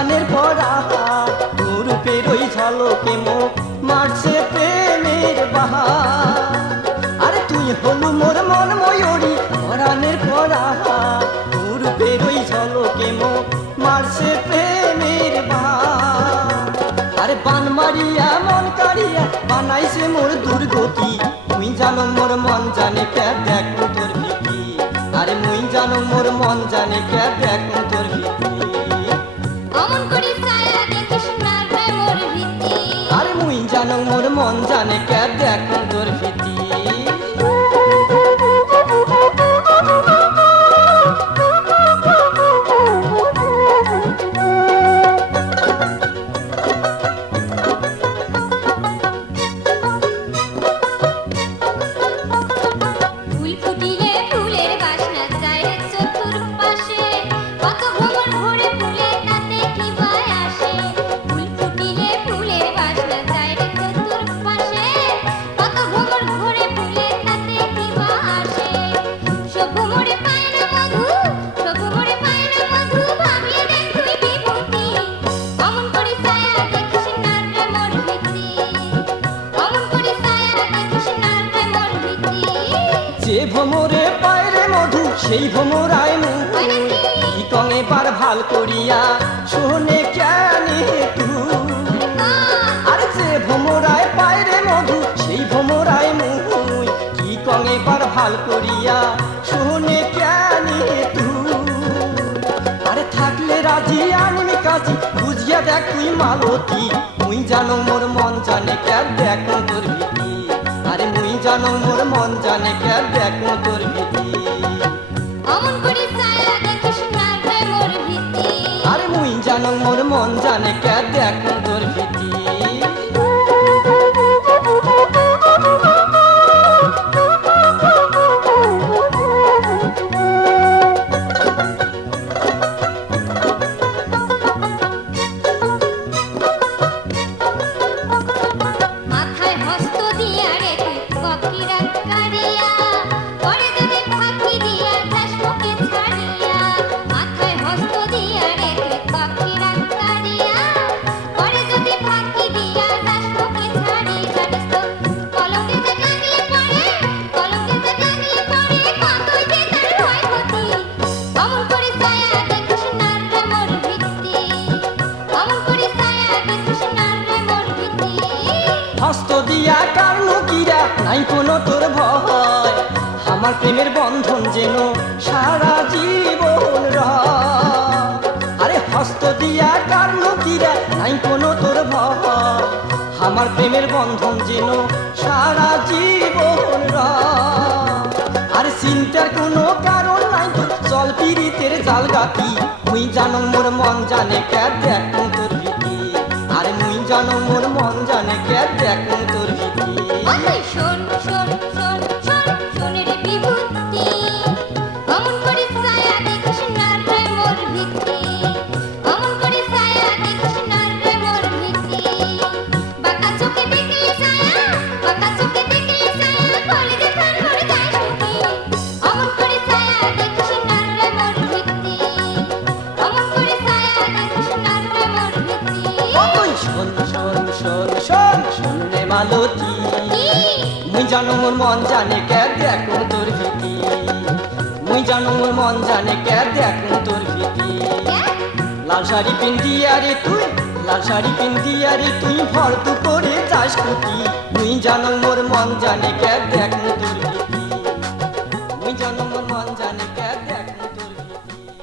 পরাণের পরা রূপের ওই ঝলকে মুখ মারছে প্রেমের বাহার। আরে তুই হলু মোর মন ময়ূরী পরাণের পরা রূপের ওই ঝলকে মুখ মারছে প্রেমের বাহার। আরে বান মারিয়া মন কাড়িয়া বানাইছে মোর দুর্গতি। মুই জানো মোর মন জানে কে দেখো তোর ভীতি। আরে মুই জানো মোর মন জানে কে দেখো তোর ভীতি। অমন করি ছায়া দেখিস না রে মোর ভীতি। আরে মুই জানো মোর মন জানে কে দেখো তোর ভীতি। ফুল ফুটিলে ফুলের বাসনা যায় রে চতুর্পাশে, কত ভ্রমর ভরে ফুলে তাতে কি ভয় আসে। ফুল ফুটিলে ফুলের বাসনা যায় রে চতুর্পাশে, কত ভ্রমর ভরে ফুলে তাতে কি ভয় আসে। সব ভ্রমরে পায় না মধু, সব ভ্রমরে পায় না মধু, ভাবিয়ে দেখ তুই বিভূতি। অমন করি ছায়া দেখিস না রে মোর ভীতি। অমন করি ছায়া দেখিস না রে মোর ভীতি। যে ভ্রমরে পায় রে মধু সেই ভ্রমরায় মুই কি কঙে বার ভাল করিয়া শোনে কেনে তুই। আরে যে ভ্রমরায় পায় রে মধু সেই ভ্রমরায় মুই কি কঙে বার ভাল করিয়া শোনে কেনে তুই। আরে থাকলে রাজি আনিমি কাজী বুঝিয়া দেখ তুই মালতী। মুই জানো মোর মন জানে কে দেখো তোর ভীতি। আরে মুই জানো মোর মন জানে কে দেখো তোর ভীতি। অমন করি ছায়া দেখিস না রে মোর ভীতি। আরে মুই জানো মোর মন জানে কে দেখো তোর ভীতি। মাথায় হস্ত দিয়া রে তুই ককিরা কারিয়া, পরে যদি ফাঁকি দিয়া যাস মুখে ছাড়িয়া। মাথায় হস্ত দিয়া রে তুই ককিরা কারিয়া, পরে যদি ফাঁকি দিয়া যাস মুখে ছাড়ি। জানিস তো কলঙ্কেতে লাগলে পরে, কলঙ্কেতে লাগলে পরে কতই যে তার হয় ক্ষতি। অমন করি ছায়া দেখিস না রে মোর ভীতি। অমন করি ছায়া দেখিস না রে মোর ভীতি। হস্ত দিয়া কারণ কিরা নাই কোনো তোর ভয়। আমার প্রেমের বন্ধন যেন সারা জীবন রয়। আরে হস্ত দিয়া কারণ কিরা নাই কোনো তোর ভয়। আমার প্রেমের বন্ধন যেন সারা জীবন রয়। আরে চিন্তার কোনো কারণ নাই তো চল পীড়িতের জাল গাতি। মুই জানো মোর মন জানে কে দেখো তোর ভীতি। আরে মুই জানো মোর মন জানে কে দেখো তোর ভীতি। ওই শোন শোন শোন শোন শোন রে বিভূতি। অমন করি ছায়া দেখিস না রে মোর ভীতি। অমন করি ছায়া দেখিস না রে মোর ভীতি। বাঁকা চোখে দেখলে ছায়া, বাঁকা চোখে দেখলে ছায়া, কলিজে প্রাণ ভরে যায় সুখী। অমন করি ছায়া দেখিস না রে মোর ভীতি। অমন করি ছায়া দেখিস না রে মোর ভীতি। ওই শোন শোন শোন শোন শোন রে মালতী। মুই জানো মোর মন জানে কে দেখো তোর ভীতি। মুই জানো মোর মন জানে কে দেখো তোর ভীতি। লাল শাড়ি পিন্দিয়া রে তুই, লাল শাড়ি পিন্দিয়া রে তুই ভর তু করে যাস কুতি। মুই জানো মোর মন জানে কে দেখো তোর ভীতি।